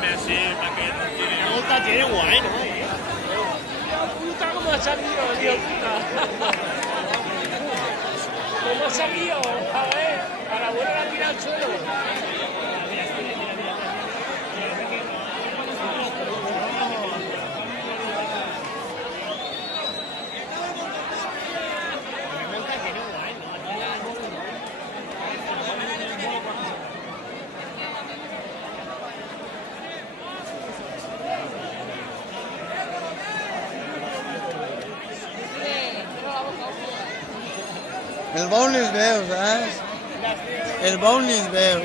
Dame así, para que no tiene... Nota tiene guay, ¿no? Puta, ¿cómo ha salido, tío? Puta. ¿Cómo ha salido? A ver, a la abuela la tira al suelo. El boneless veo, ¿sabes? El boneless veo.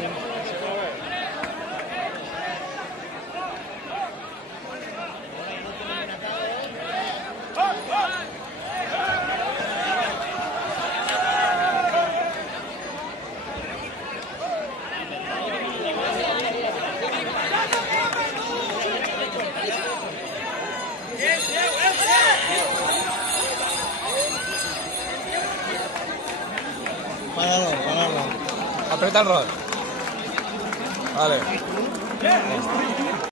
Páralo. Aprieta el rol. Vale.